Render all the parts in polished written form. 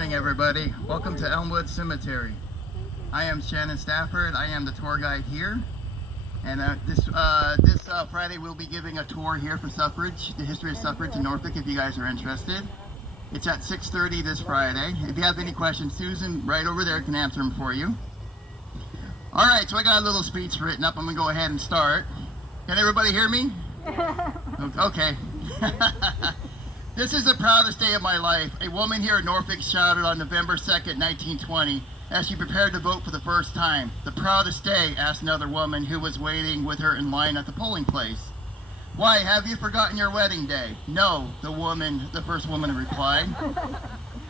morning, everybody. Welcome to Elmwood Cemetery. I am Shannon Stafford. I am the tour guide here. And this Friday we'll be giving a tour here for suffrage, the history of suffrage in Norfolk, if you guys are interested. It's at 6:30 this Friday. If you have any questions, Susan right over there can answer them for you. All right, so I got a little speech written up. I'm gonna go ahead and start. Can everybody hear me? Okay. This is the proudest day of my life. A woman here in Norfolk shouted on November 2nd, 1920, as she prepared to vote for the first time. "The proudest day?" asked another woman who was waiting with her in line at the polling place. "Why, have you forgotten your wedding day?" "No," the first woman replied.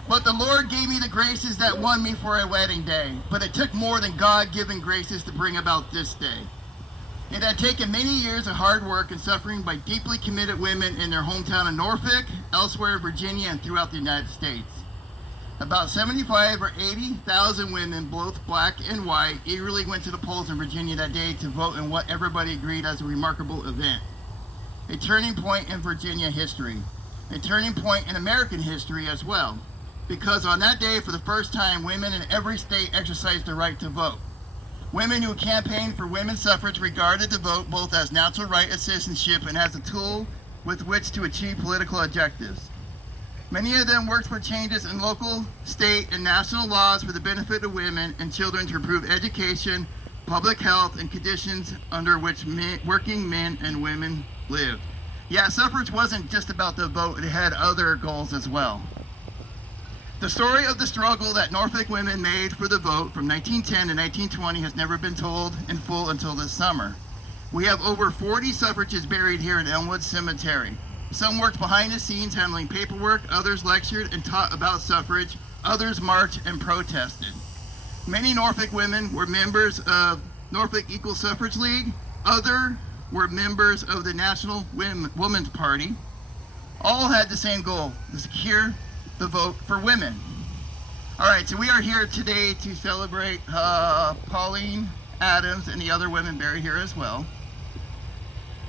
"But the Lord gave me the graces that won me for a wedding day. But it took more than God-given graces to bring about this day. It had taken many years of hard work and suffering by deeply committed women in their hometown of Norfolk, elsewhere in Virginia, and throughout the United States. About 75 or 80,000 women, both black and white, eagerly went to the polls in Virginia that day to vote in what everybody agreed as a remarkable event. A turning point in Virginia history. A turning point in American history as well. Because on that day, for the first time, women in every state exercised the right to vote. Women who campaigned for women's suffrage regarded the vote both as natural right of citizenship and as a tool with which to achieve political objectives. Many of them worked for changes in local, state, and national laws for the benefit of women and children to improve education, public health, and conditions under which working men and women lived. Yeah, suffrage wasn't just about the vote, it had other goals as well. The story of the struggle that Norfolk women made for the vote from 1910 to 1920 has never been told in full until this summer. We have over 40 suffragists buried here in Elmwood Cemetery. Some worked behind the scenes handling paperwork, others lectured and taught about suffrage, others marched and protested. Many Norfolk women were members of Norfolk Equal Suffrage League, others were members of the National Women's Party. All had the same goal, to secure the vote for women. All right, so we are here today to celebrate Pauline, Adams, and the other women buried here as well.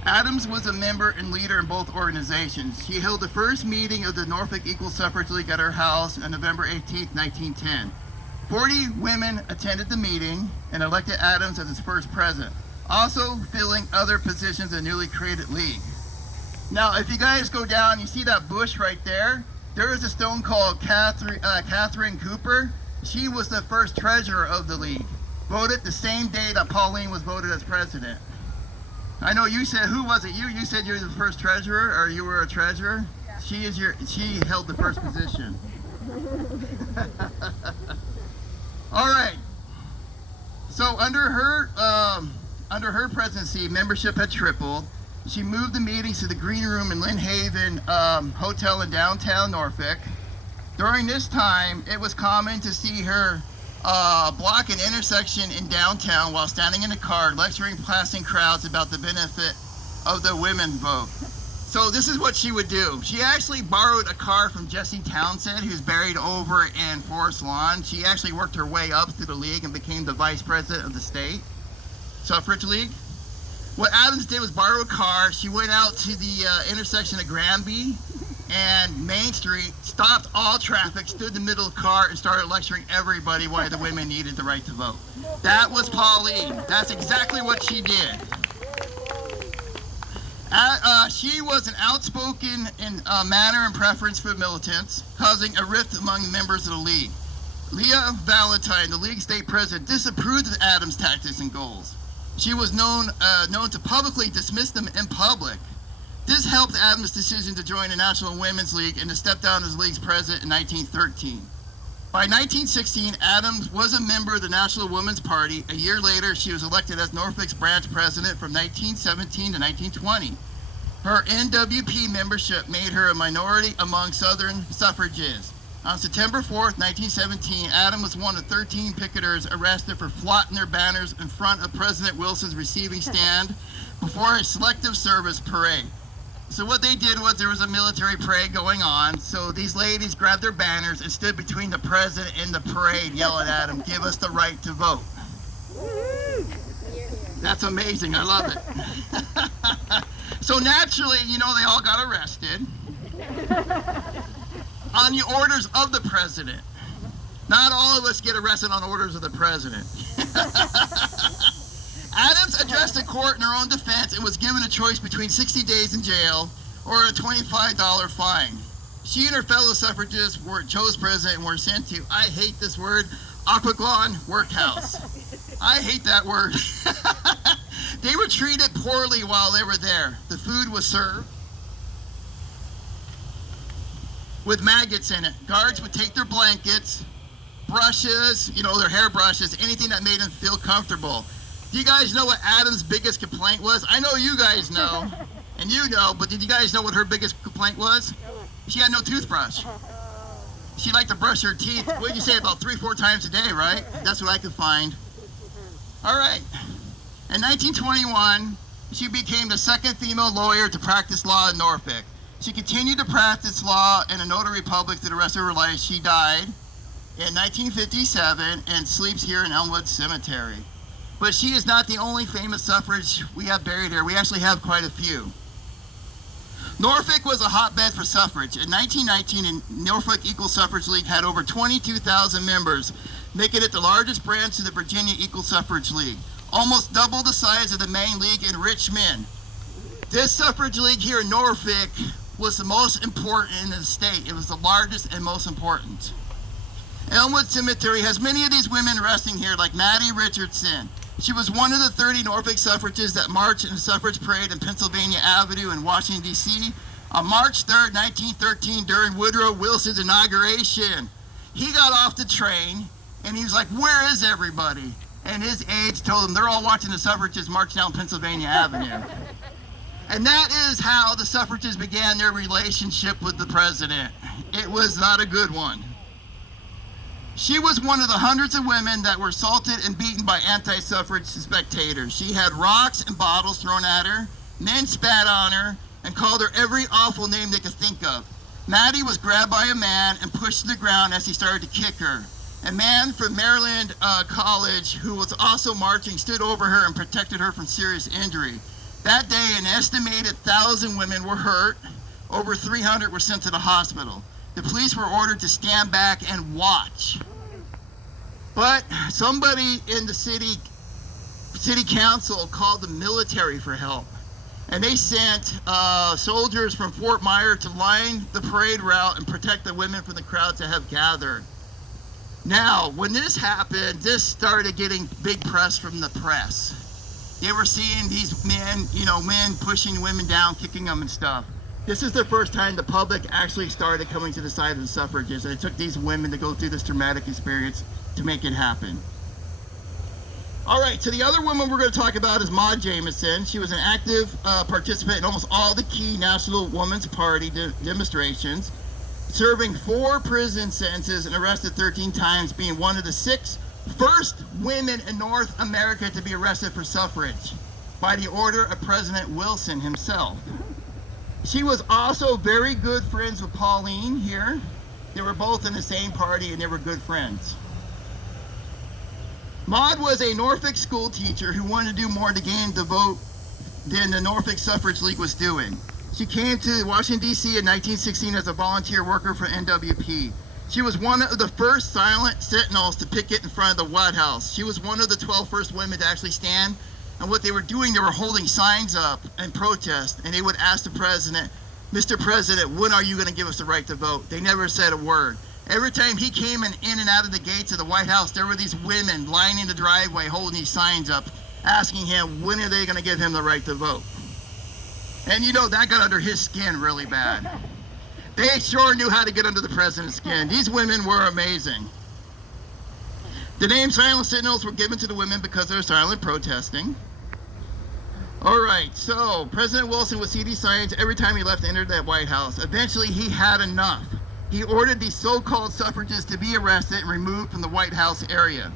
Adams was a member and leader in both organizations. She held the first meeting of the Norfolk Equal Suffrage League at her house on November 18, 1910. 40 women attended the meeting and elected Adams as its first president, also filling other positions in the newly created league. Now, if you guys go down, you see that bush right there? There is a stone called Catherine Cooper. She was the first treasurer of the league, voted the same day that Pauline was voted as president. I know you said, who was it? You said you were the first treasurer, or you were a treasurer? Yeah. She held the first position. All right. So under her presidency, membership had tripled. She moved the meetings to the Green Room in Lynn Haven Hotel in downtown Norfolk. During this time, it was common to see her block an intersection in downtown while standing in a car, lecturing passing crowds about the benefit of the women vote. So this is what she would do. She actually borrowed a car from Jesse Townsend, who's buried over in Forest Lawn. She actually worked her way up through the league and became the vice president of the state suffrage league. What Adams did was borrow a car. She went out to the intersection of Granby and Main Street, stopped all traffic, stood in the middle of the car, and started lecturing everybody why the women needed the right to vote. That was Pauline. That's exactly what she did. She was an outspoken in manner and preference for militants, causing a rift among the members of the league. Leah Valentine, the league state president, disapproved of Adams' tactics and goals. She was known to publicly dismiss them in public. This helped Adams' decision to join the National Women's League and to step down as league's president in 1913. By 1916, Adams was a member of the National Women's Party. A year later, she was elected as Norfolk's branch president from 1917 to 1920. Her NWP membership made her a minority among Southern suffragists. On September 4th, 1917, Adams was one of 13 picketers arrested for flaunting their banners in front of President Wilson's receiving stand before a selective service parade. So what they did was there was a military parade going on, so these ladies grabbed their banners and stood between the president and the parade yelling at him, "Give us the right to vote." That's amazing, I love it. So naturally, they all got arrested on the orders of the president. Not all of us get arrested on orders of the president. Adams addressed the court in her own defense and was given a choice between 60 days in jail or a $25 fine. She and her fellow suffragists chose president and were sent to, I hate this word, Occoquan workhouse. I hate that word. They were treated poorly while they were there. The food was served with maggots in it. Guards would take their blankets, brushes, their hair brushes, anything that made them feel comfortable. Do you guys know what Adam's biggest complaint was? I know you guys know, and you know, but did you guys know what her biggest complaint was? She had no toothbrush. She liked to brush her teeth, what did you say, about 3-4 times a day, right? That's what I could find. All right. In 1921, she became the second female lawyer to practice law in Norfolk. She continued to practice law in a notary public for the rest of her life. She died in 1957 and sleeps here in Elmwood Cemetery. But she is not the only famous suffrage we have buried here. We actually have quite a few. Norfolk was a hotbed for suffrage. In 1919, the Norfolk Equal Suffrage League had over 22,000 members, making it the largest branch of the Virginia Equal Suffrage League, almost double the size of the main league in Richmond. This suffrage league here in Norfolk was the most important in the state. It was the largest and most important. Elmwood Cemetery has many of these women resting here, like Maddie Richardson. She was one of the 30 Norfolk suffragists that marched in the suffrage parade in Pennsylvania Avenue in Washington, D.C. on March 3rd, 1913 during Woodrow Wilson's inauguration. He got off the train and he was like, "Where is everybody?" And his aides told him they're all watching the suffragists march down Pennsylvania Avenue. And that is how the suffragists began their relationship with the president. It was not a good one. She was one of the hundreds of women that were assaulted and beaten by anti-suffrage spectators. She had rocks and bottles thrown at her, men spat on her, and called her every awful name they could think of. Maddie was grabbed by a man and pushed to the ground as he started to kick her. A man from Maryland College, who was also marching, stood over her and protected her from serious injury. That day, an estimated 1,000 women were hurt. Over 300 were sent to the hospital. The police were ordered to stand back and watch. But somebody in the city council called the military for help. And they sent soldiers from Fort Myer to line the parade route and protect the women from the crowds that have gathered. Now, when this happened, this started getting big press from the press. They were seeing these men, men pushing women down, kicking them and stuff. This is the first time the public actually started coming to the side of the suffragists, and it took these women to go through this traumatic experience to make it happen. All right, so the other woman we're going to talk about is Maud Jamison. She was an active participant in almost all the key National Women's Party demonstrations, serving 4 prison sentences and arrested 13 times, being one of the 6 first women in North America to be arrested for suffrage by the order of President Wilson himself. She was also very good friends with Pauline here. They were both in the same party and they were good friends. Maud was a Norfolk school teacher who wanted to do more to gain the vote than the Norfolk Suffrage League was doing. She came to Washington, D.C. in 1916 as a volunteer worker for NWP. She was one of the first silent sentinels to picket in front of the White House. She was one of the 12 first women to actually stand. And what they were doing, they were holding signs up in protest. And they would ask the president, "Mr. President, when are you going to give us the right to vote?" They never said a word. Every time he came in and out of the gates of the White House, there were these women lining the driveway holding these signs up, asking him, when are they going to give him the right to vote? And that got under his skin really bad. They sure knew how to get under the president's skin. These women were amazing. The name Silent Sentinels were given to the women because of their silent protesting. All right, so President Wilson would see these signs every time he left and entered that White House. Eventually, he had enough. He ordered these so-called suffragists to be arrested and removed from the White House area.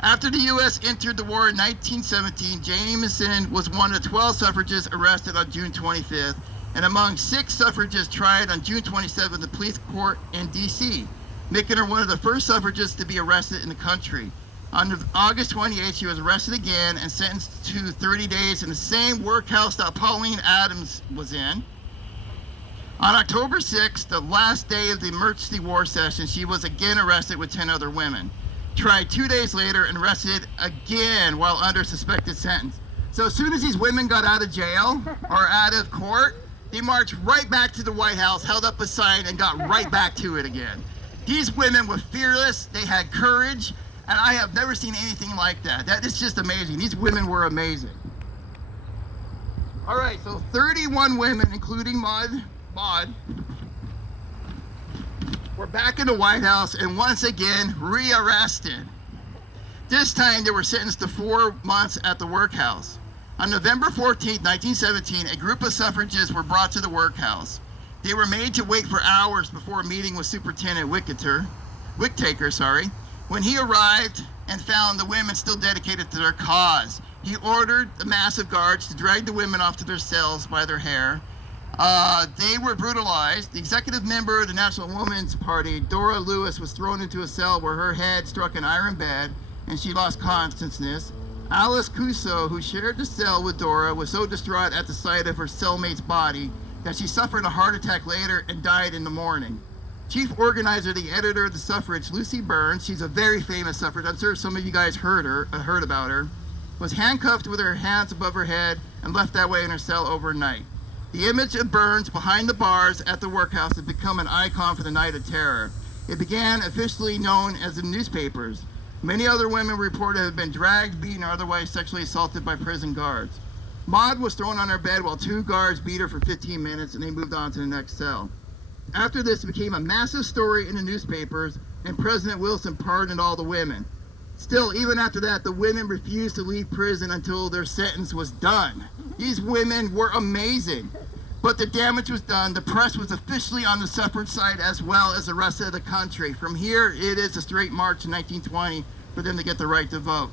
After the U.S. entered the war in 1917, Jamison was one of 12 suffragists arrested on June 25th, and among 6 suffragists tried on June 27th in the police court in D.C., making her one of the first suffragists to be arrested in the country. On August 28th, she was arrested again and sentenced to 30 days in the same workhouse that Pauline Adams was in. On October 6th, the last day of the emergency war session, she was again arrested with 10 other women. Tried 2 days later and arrested again while under suspected sentence. So as soon as these women got out of jail or out of court, they marched right back to the White House, held up a sign, and got right back to it again. These women were fearless, they had courage, and I have never seen anything like that. That is just amazing. These women were amazing. All right, so 31 women, including Maud, were back in the White House and once again rearrested. This time they were sentenced to 4 months at the workhouse. On November 14, 1917, a group of suffragists were brought to the workhouse. They were made to wait for hours before a meeting with Superintendent Whittaker. When he arrived and found the women still dedicated to their cause, he ordered the massive guards to drag the women off to their cells by their hair. They were brutalized. The executive member of the National Women's Party, Dora Lewis, was thrown into a cell where her head struck an iron bed and she lost consciousness. Alice Cuso, who shared the cell with Dora, was so distraught at the sight of her cellmate's body that she suffered a heart attack later and died in the morning. Chief organizer, the editor of the suffrage, Lucy Burns, she's a very famous suffrage, I'm sure some of you guys heard about her, was handcuffed with her hands above her head and left that way in her cell overnight. The image of Burns behind the bars at the workhouse has become an icon for the Night of Terror. It began officially known as the newspapers. Many other women reported to have been dragged, beaten, or otherwise sexually assaulted by prison guards. Maud was thrown on her bed while 2 guards beat her for 15 minutes and they moved on to the next cell. After this, it became a massive story in the newspapers and President Wilson pardoned all the women. Still, even after that, the women refused to leave prison until their sentence was done. These women were amazing. But the damage was done. The press was officially on the suffrage side as well as the rest of the country. From here, it is a straight march to 1920 for them to get the right to vote.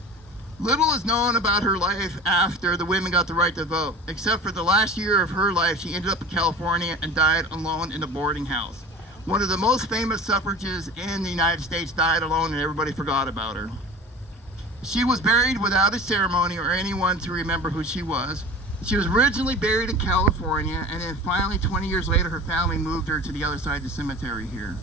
Little is known about her life after the women got the right to vote, except for the last year of her life, she ended up in California and died alone in a boarding house. One of the most famous suffragists in the United States died alone and everybody forgot about her. She was buried without a ceremony or anyone to remember who she was. She was originally buried in California, and then finally 20 years later her family moved her to the other side of the cemetery here.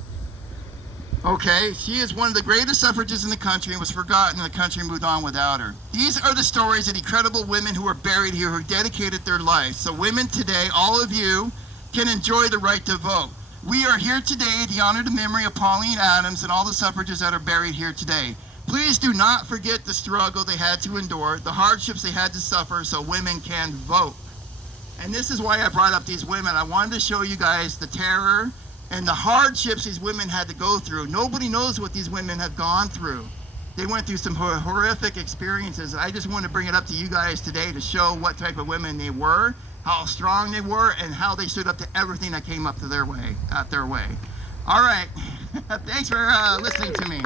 Okay, she is one of the greatest suffragists in the country and was forgotten and the country moved on without her. These are the stories of the incredible women who are buried here who dedicated their lives. So women today, all of you, can enjoy the right to vote. We are here today to honor the memory of Pauline Adams and all the suffragists that are buried here today. Please do not forget the struggle they had to endure, the hardships they had to suffer so women can vote. And this is why I brought up these women. I wanted to show you guys the terror and the hardships these women had to go through. Nobody knows what these women have gone through. They went through some horrific experiences. I just want to bring it up to you guys today to show what type of women they were, how strong they were, and how they stood up to everything that came up to their way. All right. Thanks for listening to me.